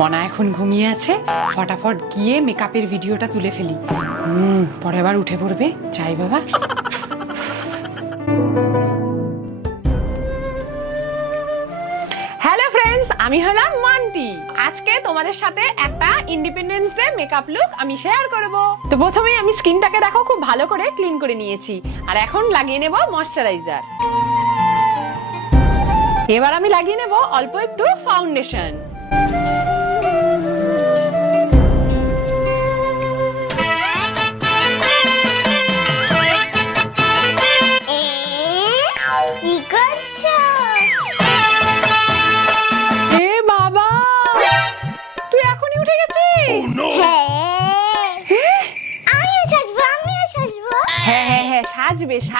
মনা এখন ঘুমিয়ে আছে। ফটাফট গিয়ে মেকআপের ভিডিওটা তুলে ফেলি। হুম, পরে আবার উঠে পড়বে। যাই বাবা। হ্যালো ফ্রেন্ডস আমি হলাম মান্টি। আজকে তোমাদের সাথে একটা ইন্ডিপেন্ডেন্স ডে মেকআপ লুক আমি শেয়ার করব। তো প্রথমেই আমি স্কিনটাকে দেখো, খুব ভালো করে ক্লিন করে নিয়েছি। আর এখন লাগিয়ে নেব ময়শ্চারাইজার এবার আমি লাগিয়ে নেব অল্প একটু ফাউন্ডেশন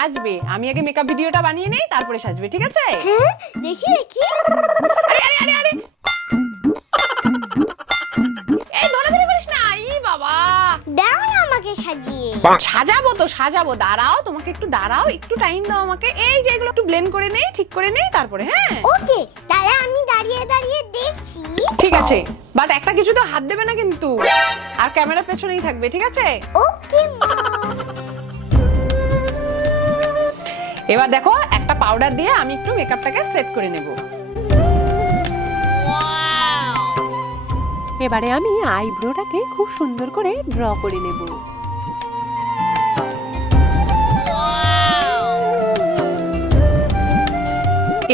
সাজবে। আমি আগে মেকআপ ভিডিওটা বানিয়ে নেই তারপরে সাজবে ঠিক আছে? হ্যাঁ দেখি দেখি। আরে আরে আরে আরে! এই ধরে ধরে পারিস না ই বাবা! দাও না আমাকে সাজিয়ে। সাজাবো তো সাজাবো। দাঁড়াও তোমাকে একটু দাঁড়াও একটু টাইম দাও আমাকে। এই যে এগুলো একটু ব্লেন্ড করে নেই ঠিক করে নেই তারপরে হ্যাঁ? ওকে তাহলে আমি দাঁড়িয়ে দাঁড়িয়ে দেখি ঠিক আছে বাট একটা কিছু তো হাত দেবে না কিন্তু। আর ক্যামেরা পেছনেই থাকবে ঠিক আছে? ওকে মা। এবার দেখো একটা পাউডার দিয়ে আমি একটু মেকআপটাকে সেট করে নেব। এবারে আমি আইব্রোটাকে খুব সুন্দর করে ড্র করে নেব।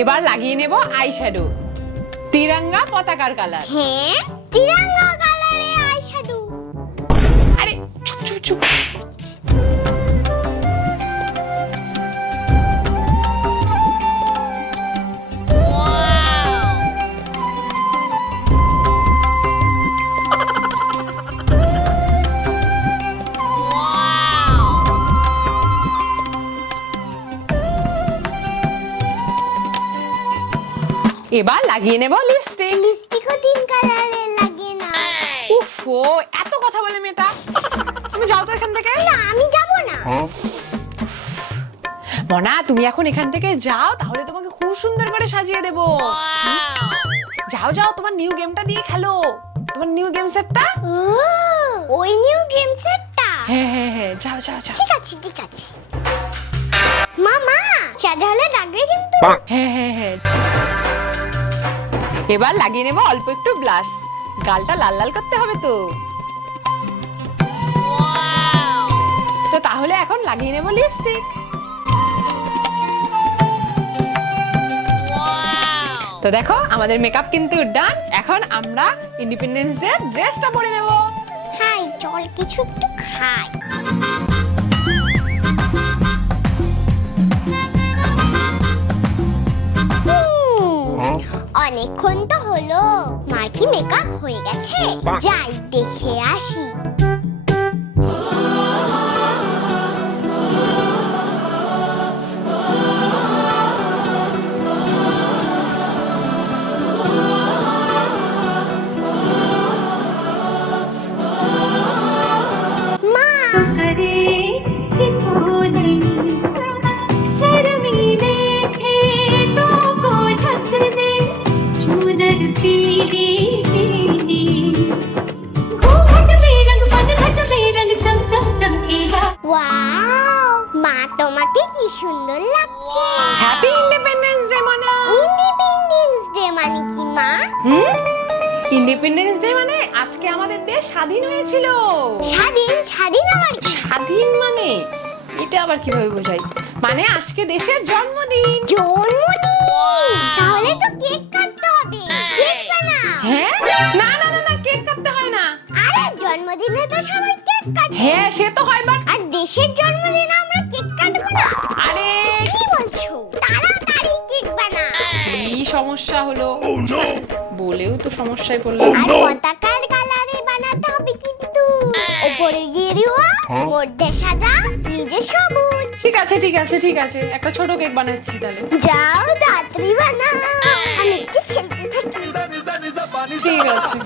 এবার লাগিয়ে নেব আইশ্যাডো তিরঙ্গা পতাকার কালার হ্যাঁ তিরঙ্গা এবার লাগিয়ে নেব লিপস্টিক লিপস্টিকও তিন কালারের লাগিয়ে না উফো এত কথা বলে মেয়েটা। তুমি যাও তো এখান থেকে। না আমি যাব না। মনা তুমি এখন এখান থেকে যাও তাহলে তোমাকে খুব সুন্দর করে সাজিয়ে দেব। যাও যাও তোমার নিউ গেমটা দিয়ে খেলো। তোমার নিউ গেম সেটটা ওই নিউ গেম সেটটা হ্যাঁ হ্যাঁ হ্যাঁ যাও যাও যাও। ঠিক আছে ঠিক আছে। মামা সাজা হলে ডাকবে কিন্তু হ্যাঁ হ্যাঁ হ্যাঁ। এবার লাগিয়ে নেব অল্প একটু ব্লাশ। গালটা লাল লাল করতে হবে তো। তো তাহলে এখন লাগিয়ে নেব লিপস্টিক তো দেখো, আমাদের মেকআপ কিন্তু ডান এখন আমরা ইন্ডিপেন্ডেন্স ডে ড্রেসটা পরে নেব। হাই চল কিছু একটু খাই। অনেকক্ষণ তো হলো। মার কি মেকআপ হয়ে গেছে। যাই দেখে আসি। হুম? ইন্ডিপেন্ডেন্স ডে মানে আজকে আমাদের দেশ স্বাধীন হয়েছিল। স্বাধীন স্বাধীন আমার কি? স্বাধীন মানে? এটা আবার কীভাবে বোঝাই? মানে আজকে দেশের জন্মদিন। জন্মদিন! তাহলে তো কেক কাটতে হবে। কেক বানাও। হ্যাঁ? না না না না কেক কাটতে হয় না। আরে জন্মদিনে তো সবাই কেক কাটে। হ্যাঁ সে তো হয় বাট আর দেশের জন্মদিনে সমস্যায় পড়লাম। আর পতাকার কালারে বানাতে হবে কিন্তু। উপরে গেরুয়া মধ্যে সাদা নিচে সবুজ। ঠিক আছে ঠিক আছে ঠিক আছে। একটা ছোট কেক বানাচ্ছি তাহলে। যাও রাত্রি বানাও। আমি একটু খেলতে থাকি। ঠিক আছে।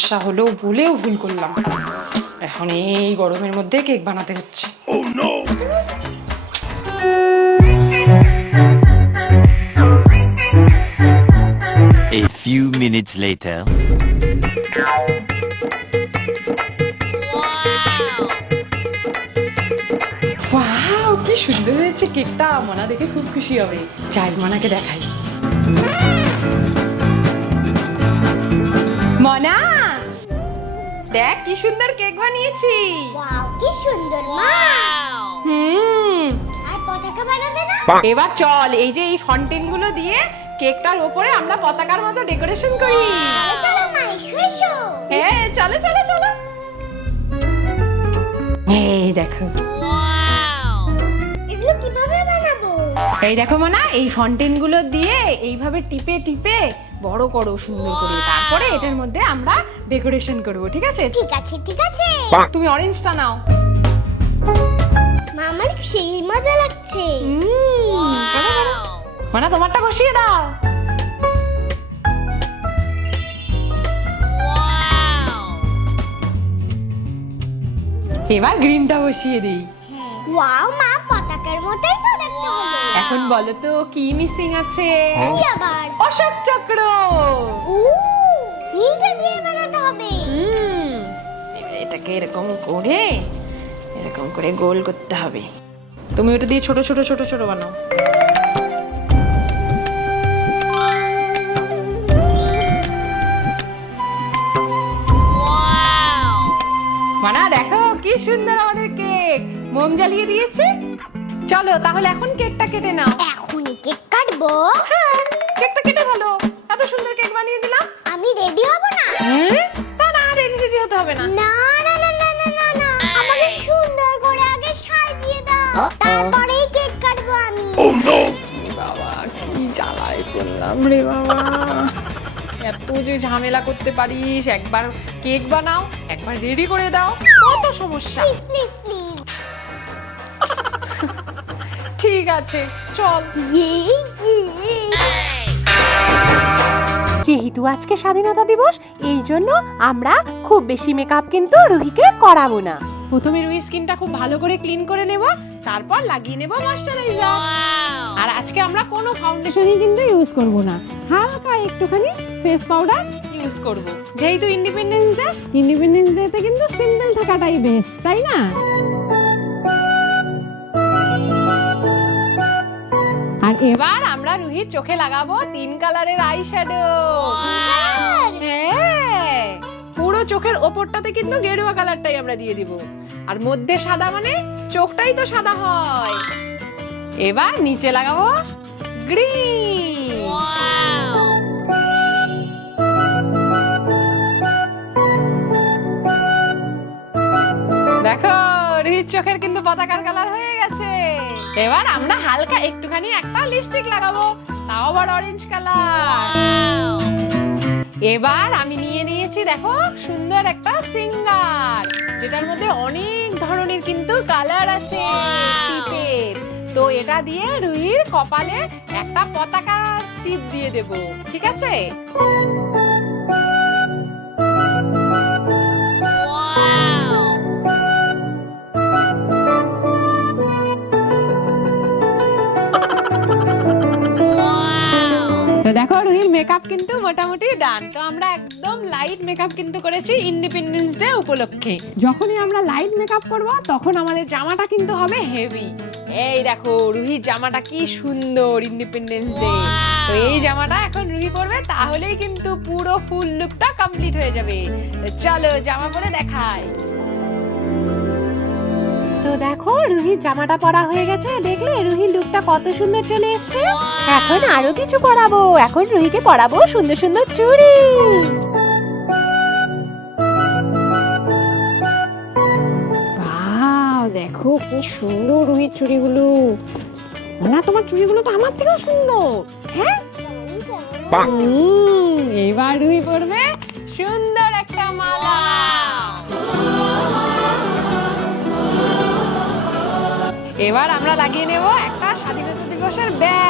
সমস্যা হলো বলেও ভুল করলাম। এখন এই গরমের মধ্যে কেক বানাতে হচ্ছে। A few minutes later. Wow কি সুন্দর হয়েছে কেকটা। মনা দেখে খুব খুশি হবে। যাই মনাকে দেখাই। মনা! দেখ কি সুন্দর কেক বানিয়েছি। ওয়াও কি সুন্দর মা। হুম। আর পতাকা বানাবে না? এবার চল এই যে এই ফন্টেনগুলো দিয়ে কেকটার ওপরে আমরা পতাকার মতো ডেকোরেশন করি। চলো চলো মা এসো এসো। হ্যাঁ চলো চলো চলো। এই দেখো। এগুলো কীভাবে বানাবো? এই দেখো মানা এই ফন্টেনগুলো দিয়ে এইভাবে টিপে টিপে বড় করো সুন্দর করে তারপরে এটার মধ্যে আমরা ডেকোরেশন করব ঠিক আছে? ঠিক আছে ঠিক আছে। তুমি অরেঞ্জটা নাও। মা আমার সেই মজা লাগছে। মানা তোমারটা বসিয়ে দাও। এবার গ্রিনটা বসিয়ে দিই। ওয়াও মা পতাকার মতোই তো এখন বলো তো কি মিসিং আছে? কি আবার? অশোক চক্র! ও নিচে দিয়ে বানাতে হবে। হুম এটাকে এরকম করে এরকম করে গোল করতে হবে। তুমি ওটা দিয়ে ছোট ছোট ছোট ছোট বানাও। মানা দেখো কি সুন্দর আমাদের কেক। মোম জ্বালিয়ে দিয়েছে। চলো তাহলে এখন কেকটা কেটে নাও। এখনই কেক কাটবো। হ্যাঁ কেকটা কেটে ভালো এত সুন্দর কেক বানিয়ে দিলাম। আমি রেডি হব না? হ্যাঁ? তা না রেডি রেডি হতে হবে না। না না না না না না না। আমাকে সুন্দর করে আগে সাজিয়ে দাও। তারপরেই কেক কাটবো আমি। ও নো বাবা কি জ্বালায় করলাম রে বাবা। এত যে ঝামেলা করতে পারিস একবার কেক বানাও একবার রেডি করে দাও। কত সমস্যা। প্লিজ প্লিজ প্লিজ ঠিক আছে চল। ইয়ে ইয়ে। যেহেতু আজকে স্বাধীনতা দিবস এই জন্য আমরা খুব বেশি মেকআপ কিন্তু রুহিকে করাবো না। প্রথমে রুই স্কিনটা খুব ভালো করে ক্লিন করে নেব তারপর লাগিয়ে নেব ময়শ্চারাইজার আর আজকে আমরা কোনো ফাউন্ডেশনই কিন্তু ইউজ করব না। হালকা একটুখানি ফেস পাউডার ইউজ করব। যেহেতু ইন্ডিপেন্ডেন্স ডে ইন্ডিপেন্ডেন্স ডেতে কিন্তু সিম্পল থাকাটাই বেস্ট তাই না? এবার আমরা রুহির চোখে লাগাবো তিন কালারের আই শ্যাডো হ্যাঁ পুরো চোখের ওপরটাতে কিন্তু গেরুয়া কালারটাই আমরা দিয়ে দিব। আর মধ্যে সাদা মানে চোখটাই তো সাদা হয়। এবার নিচে লাগাবো গ্রিন দেখো রিহির চোখের কিন্তু পতাকার কালার হয়ে গেছে এবার আমরা হালকা একটুখানি একটা লিপস্টিক লাগাবো। তাও আবার অরেঞ্জ কালার এবার আমি নিয়ে নিয়েছি দেখো সুন্দর একটা সিঙ্গার যেটার মধ্যে অনেক ধরনের কিন্তু কালার আছে তো এটা দিয়ে রুহির কপালে একটা পতাকা টিপ দিয়ে দেব ঠিক আছে? মেকআপ কিন্তু মোটামুটি ডান তো আমরা একদম লাইট মেকআপ কিন্তু করেছি ইন্ডিপেন্ডেন্স ডে উপলক্ষে। যখনই আমরা লাইট মেকআপ করব তখন আমাদের জামাটা কিন্তু হবে হেভি এই দেখো রুহির জামাটা কি সুন্দর ইন্ডিপেন্ডেন্স ডে তো এই জামাটা এখন রুহি পরবে তাহলেই কিন্তু পুরো ফুল লুকটা কমপ্লিট হয়ে যাবে। চলো জামা পরে দেখাই। তো দেখো রুহির জামাটা পরা হয়ে গেছে। দেখলে রুহির লুকটা কত সুন্দর চলে এসেছে। এখন আরও কিছু পরাবো। এখন রুহিকে পরাবো সুন্দর সুন্দর চুড়ি। দেখো কি সুন্দর রুহির চুড়িগুলো। না তোমার চুড়িগুলো তো আমার থেকেও সুন্দর। হ্যাঁ? এবার রুহি পরবে সুন্দর একটা মালা। এবার আমরা লাগিয়ে নেব একটা স্বাধীনতা দিবসের ব্যাচ